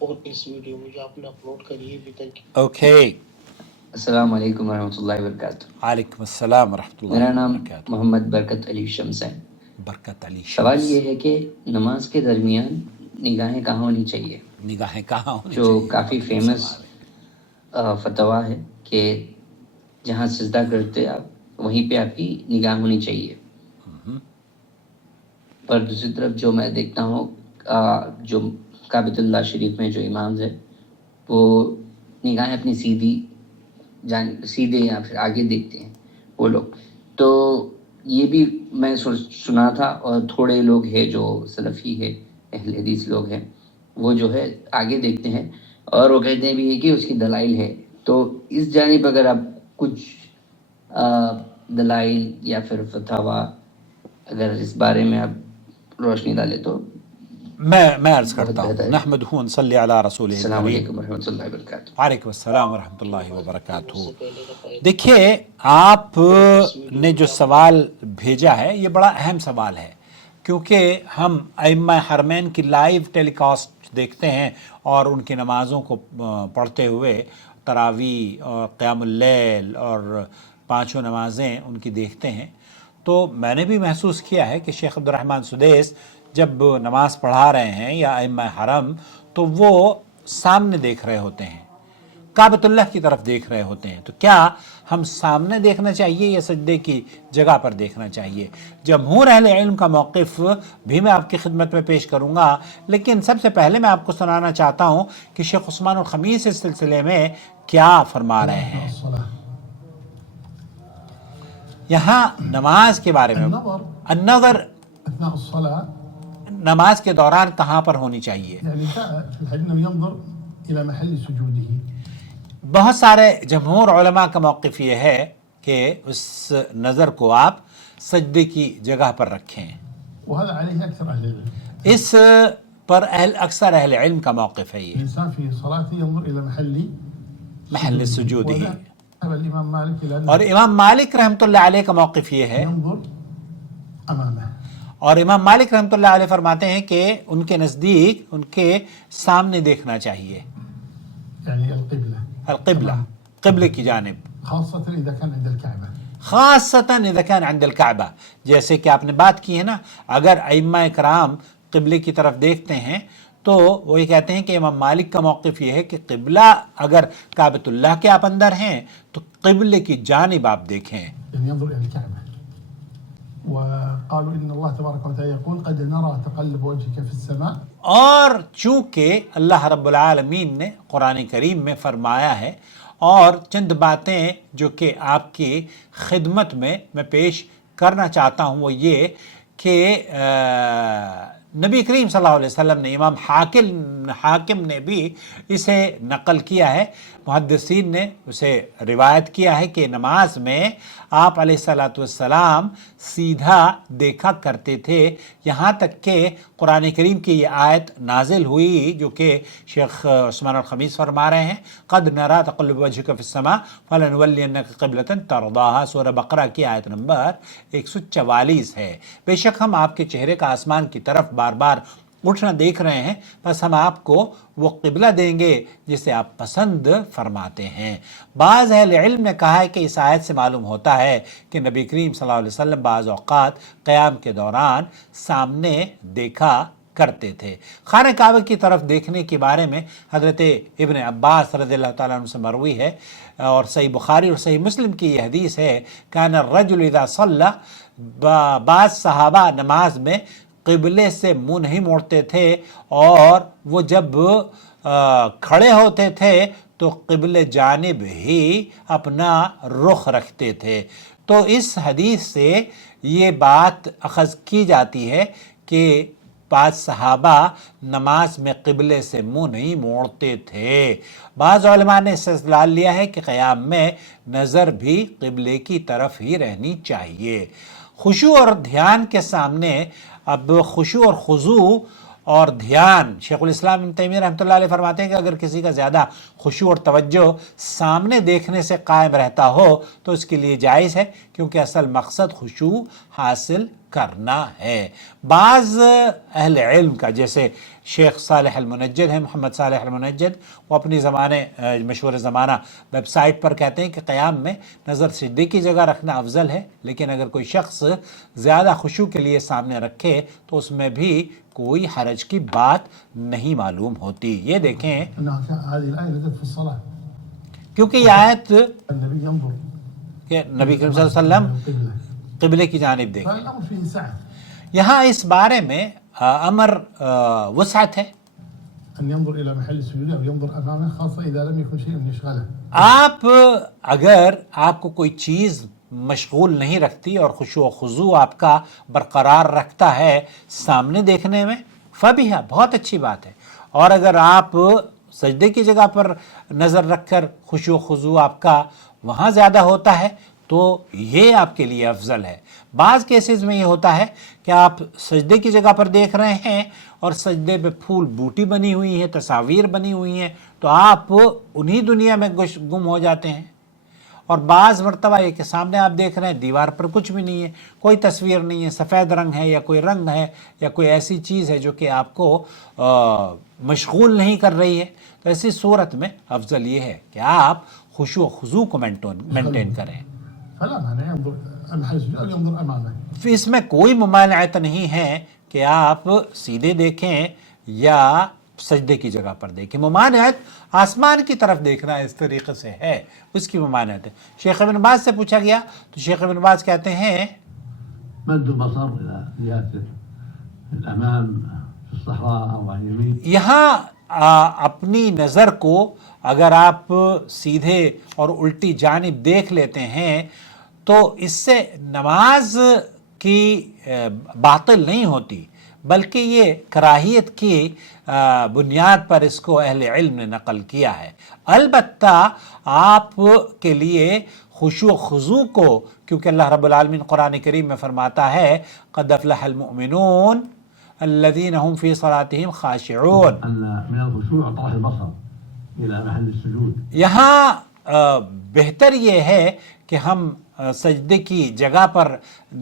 اور اس ویڈیو میں جو آپ نے اپلوڈ کری ہے بھی اوکے. السلام علیکم ورحمۃ اللہ وبرکاتہ. وعلیکم السلام ورحمۃ اللہ میرا نام وبرکاتہ. محمد برکت علی شمس ہے. برکت علی سوال شمس. یہ ہے کہ نماز کے درمیان نگاہیں کہاں ہونی چاہیے؟ نگاہیں کہاں ہونی جو چاہیے؟ کافی بہت فیمس سوال ہے. فتویٰ ہے کہ جہاں سجدہ کرتے آپ وہیں پہ آپ کی نگاہ ہونی چاہیے. پر دوسری طرف جو میں دیکھتا ہوں جو کعبۃ اللہ شریف میں جو امام ہے وہ نگاہیں اپنی سیدھے یا پھر آگے دیکھتے ہیں وہ لوگ. تو یہ بھی میں سنا تھا، اور تھوڑے لوگ ہیں جو سلفی ہے، اہل حدیث لوگ ہیں، وہ جو ہے آگے دیکھتے ہیں، اور وہ کہتے ہیں بھی ہے کہ اس کی دلائل ہے. تو اس جانب اگر آپ کچھ دلائل یا پھر فتاویٰ اگر اس بارے میں آپ روشنی ڈالے تو میں عرض بہت کرتا ہوں. بہتر ہے. نحمدہ ونصلی علی رسول السلام کریم. علیکم ورحمۃ اللہ وبرکاتہ. وعلیکم السلام ورحمۃ اللہ وبرکاتہ. سے پہلے کا فائدہ. دیکھیے، آپ نے جو سوال بھیجا ہے یہ بڑا اہم سوال ہے، کیونکہ ہم ائمہ حرمین کی لائیو ٹیلی کاسٹ دیکھتے ہیں اور ان کی نمازوں کو پڑھتے ہوئے تراویح اور قیام اللیل اور پانچوں نمازیں ان کی دیکھتے ہیں. تو میں نے بھی محسوس کیا ہے کہ شیخ عبد الرحمن سدیس جب نماز پڑھا رہے ہیں یا ائمہ حرم تو وہ سامنے دیکھ رہے ہوتے ہیں، کعبۃ اللہ کی طرف دیکھ رہے ہوتے ہیں. تو کیا ہم سامنے دیکھنا چاہیے یا سجدے کی جگہ پر دیکھنا چاہیے؟ جمہور اہل علم کا موقف بھی میں آپ کی خدمت میں پیش کروں گا، لیکن سب سے پہلے میں آپ کو سنانا چاہتا ہوں کہ شیخ عثمان الخمیس اس سلسلے میں کیا فرما رہے ہیں. یہاں نماز کے بارے میں النظر نماز کے دوران کہاں پر ہونی چاہیے؟ بہت سارے جمہور علماء کا موقف یہ ہے کہ اس نظر کو آپ سجدے کی جگہ پر رکھیں. اس پر اکثر اہل علم کا موقف ہے. یہ محل سجود ہی. اور امام مالک رحمۃ اللہ علیہ کا موقف یہ ہے، اور امام مالک رحمۃ اللہ علیہ فرماتے ہیں کہ ان کے نزدیک ان کے سامنے دیکھنا چاہیے، القبلہ، قبلے کی جانب، خاصتاً اذا كان عند الكعبہ. جیسے کہ آپ نے بات کی ہے نا، اگر ائمہ کرام قبلے کی طرف دیکھتے ہیں تو وہ یہ کہتے ہیں کہ امام مالک کا موقف یہ ہے کہ قبلہ اگر کعبۃ اللہ کے آپ اندر ہیں تو قبلے کی جانب آپ دیکھیں. وقالوا ان الله تبارك وتعالى يقول قد نرى تقلب وجهك في السماء. اور چونکہ اللہ رب العالمین نے قرآن کریم میں فرمایا ہے، اور چند باتیں جو کہ آپ کی خدمت میں پیش کرنا چاہتا ہوں وہ یہ کہ نبی کریم صلی اللہ علیہ وسلم نے، امام حاکم نے بھی اسے نقل کیا ہے، محدثین نے اسے روایت کیا ہے کہ نماز میں آپ علیہ الصلاۃ والسلام سیدھا دیکھا کرتے تھے، یہاں تک کہ قرآن کریم کی یہ آیت نازل ہوئی جو کہ شیخ عثمان الخمیس فرما رہے ہیں، قد نرى تقلب وجهك في السماء فلنولينك قبلة ترضاها. سورہ بقرہ کی آیت نمبر 144 ہے. بے شک ہم آپ کے چہرے کا آسمان کی طرف بار بار اٹھنا دیکھ رہے ہیں، بس ہم آپ کو وہ قبلہ دیں گے جسے آپ پسند فرماتے ہیں. بعض اہل علم نے کہا ہے کہ اس آیت سے معلوم ہوتا ہے کہ نبی کریم صلی اللہ علیہ وسلم بعض اوقات قیام کے دوران سامنے دیکھا کرتے تھے. خانہ کعبہ کی طرف دیکھنے کے بارے میں حضرت ابن عباس رضی اللہ تعالیٰ عنہ سے مروی ہے، اور صحیح بخاری اور صحیح مسلم کی یہ حدیث ہے، کان الرجل اذا صلی، بعض صحابہ نماز میں قبلے سے منہ نہیں موڑتے تھے، اور وہ جب کھڑے ہوتے تھے تو قبلے جانب ہی اپنا رخ رکھتے تھے. تو اس حدیث سے یہ بات اخذ کی جاتی ہے کہ بعض صحابہ نماز میں قبلے سے منہ نہیں موڑتے تھے. بعض علماء نے استدلال لیا ہے کہ قیام میں نظر بھی قبلے کی طرف ہی رہنی چاہیے. خشوع اور دھیان کے سامنے، اب خشوع اور خضوع اور دھیان، شیخ الاسلام ابن تیمیہ رحمۃ اللہ علیہ فرماتے ہیں کہ اگر کسی کا زیادہ خشوع اور توجہ سامنے دیکھنے سے قائم رہتا ہو تو اس کے لیے جائز ہے، کیونکہ اصل مقصد خشوع حاصل کرنا ہے۔ بعض اہل علم کا جیسے شیخ صالح المنجد ہیں، محمد صالح المنجد، وہ اپنی مشہور زمانہ ویب سائٹ پر کہتے ہیں کہ قیام میں نظر سجدے کی جگہ رکھنا افضل ہے، لیکن اگر کوئی شخص زیادہ خشوع کے لیے سامنے رکھے تو اس میں بھی کوئی حرج کی بات نہیں معلوم ہوتی۔ یہ دیکھیں هذه الآية نزلت في الصلاة. کیونکہ یہ آیت النبي ينظر کہ نبی کریم صلی اللہ علیہ وسلم قبلے کی جانب دیکھیں، فالأمر فيه سعة یہاں اس بارے میں امر وسعت ہے۔ أن ينظر إلى محل السجود أو ينظر أمامه خاصة إذا لم يكن شيء يشغله. آپ اگر آپ کو کوئی چیز مشغول نہیں رکھتی اور خشوع و خضوع آپ کا برقرار رکھتا ہے سامنے دیکھنے میں، فبیہا، بہت اچھی بات ہے۔ اور اگر آپ سجدے کی جگہ پر نظر رکھ کر خشوع و خضوع آپ کا وہاں زیادہ ہوتا ہے تو یہ آپ کے لیے افضل ہے۔ بعض کیسز میں یہ ہوتا ہے کہ آپ سجدے کی جگہ پر دیکھ رہے ہیں اور سجدے پہ پھول بوٹی بنی ہوئی ہے، تصاویر بنی ہوئی ہیں، تو آپ انہی دنیا میں گم ہو جاتے ہیں۔ اور بعض مرتبہ یہ کہ سامنے آپ دیکھ رہے ہیں دیوار پر کچھ بھی نہیں ہے، کوئی تصویر نہیں ہے، سفید رنگ ہے یا کوئی رنگ ہے یا کوئی ایسی چیز ہے جو کہ آپ کو مشغول نہیں کر رہی ہے، تو ایسی صورت میں افضل یہ ہے کہ آپ خشوع و خضوع کو مینٹین کریں۔ فلا مانع ينظر محل السجود أو ينظر أمامه. اس میں کوئی ممانعت نہیں ہے کہ آپ سیدھے دیکھیں یا سجدے کی جگہ پر دیکھیں۔ ممانعت آسمان کی طرف دیکھنا اس طریقے سے ہے، اس کی ممانعت ہے۔ شیخ ابن باز سے پوچھا گیا تو شیخ ابن باز کہتے ہیں مد البصر إلى جهة الأمام في الصحراء أو عن اليمين. یہاں اپنی نظر کو اگر آپ سیدھے اور الٹی جانب دیکھ لیتے ہیں تو اس سے نماز کی باطل نہیں ہوتی، بلکہ یہ کراہیت کی بنیاد پر اس کو اہل علم نے نقل کیا ہے۔ البتہ آپ کے لیے خشوع و خضوع کو، کیونکہ اللہ رب العالمین قرآن کریم میں فرماتا ہے قد افلح المؤمنون الذین هم فی صلاتهم خاشعون، أن من الخشوع طرح البصر إلى محل السجود. یہاں بہتر یہ ہے کہ ہم سجدے کی جگہ پر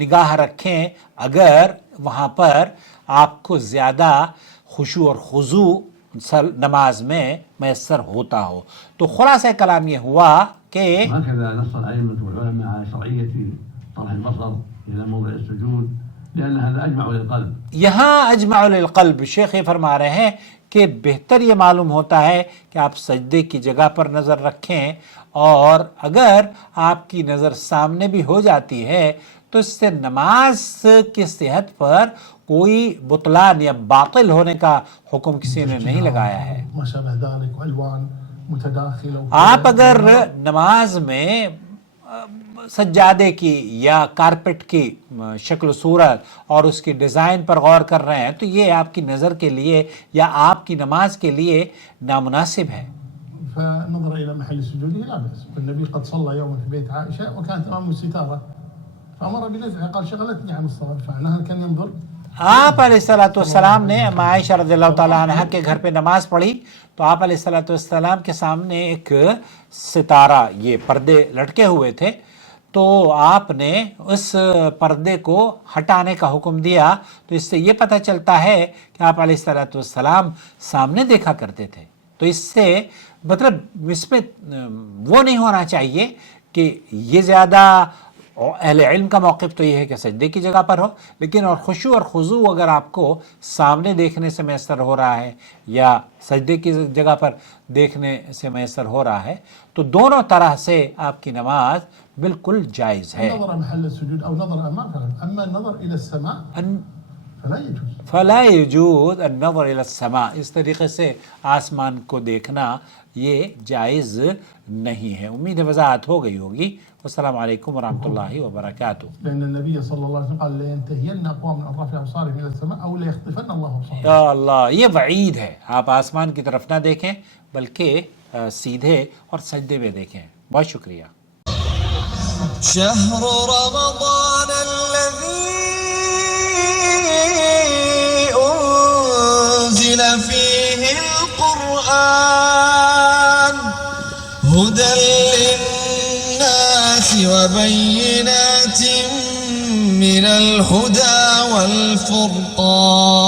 نگاہ رکھیں اگر وہاں پر آپ کو زیادہ خشوع اور خضوع نماز میں میسر ہوتا ہو۔ تو خلاصہ کلام یہ ہوا کہ وهكذا نص الأئمة والعلماء على شرعية طرح البصر إلى موضع السجود لأن هذا أجمع للقلب. یہاں اجمع للقلب، شیخ یہ فرما رہے ہیں کہ بہتر یہ معلوم ہوتا ہے کہ آپ سجدے کی جگہ پر نظر رکھیں، اور اگر آپ کی نظر سامنے بھی ہو جاتی ہے تو اس سے نماز کی صحت پر کوئی بطلان یا باطل ہونے کا حکم کسی نے نہیں لگایا ہے۔ ما شابه ذلك وألوان متداخلة. آپ اگر نماز میں سجادے کی یا کارپٹ کی شکل و صورت اور اس کی ڈیزائن پر غور کر رہے ہیں تو یہ آپ کی نظر کے لیے یا آپ کی نماز کے لیے نامناسب ہے۔ فنظر إلى محل سجوده لا بأس. والنبي قد صلى يوما في بيت عائشة وكانت أمامه ستارة فأمر بنزعها قال شغلتني عن الصلاة فعناها كان ينظر. آپ علیہ الصلوۃ والسلام نے عائشہ رضی اللہ تعالیٰ عنہ کے گھر پہ نماز پڑھی تو آپ علیہ الصلوۃ والسلام کے سامنے ایک ستارہ، یہ پردے لٹکے ہوئے تھے، تو آپ نے اس پردے کو ہٹانے کا حکم دیا۔ تو اس سے یہ پتہ چلتا ہے کہ آپ علیہ الصلوۃ والسلام سامنے دیکھا کرتے تھے۔ تو اس سے مطلب اس میں وہ نہیں ہونا چاہیے کہ یہ زیادہ اہل علم کا موقف تو یہ ہے کہ سجدے کی جگہ پر ہو، لیکن اور خشوع اور خضوع اگر آپ کو سامنے دیکھنے سے میسر ہو رہا ہے یا سجدے کی جگہ پر دیکھنے سے میسر ہو رہا ہے تو دونوں طرح سے آپ کی نماز بالکل جائز ہے۔ نظر محل السجود أو نظر أمام فلا. أما النظر إلى السماء فلا يجوز. فلا يجوز النظر الى السماء، اس طریقے سے آسمان کو دیکھنا یہ جائز نہیں ہے۔ امید وضاحت ہو گئی ہوگی۔ والسلام علیکم ورحمۃ اللہ وبرکاتہ۔ لأن النبي صلى الله عليه وسلم قال لينتهين أقوام من رفع أبصارهم إلى السماء أو ليخطفن الله أبصارهم. یا اللہ، یہ وعید ہے، آپ آسمان کی طرف نہ دیکھیں بلکہ سیدھے اور سجدے میں دیکھیں۔ بہت شکریہ۔ شهر رمضان الذي أنزل فيه القرآن هدى للناس وبينات من الهدى والفرقان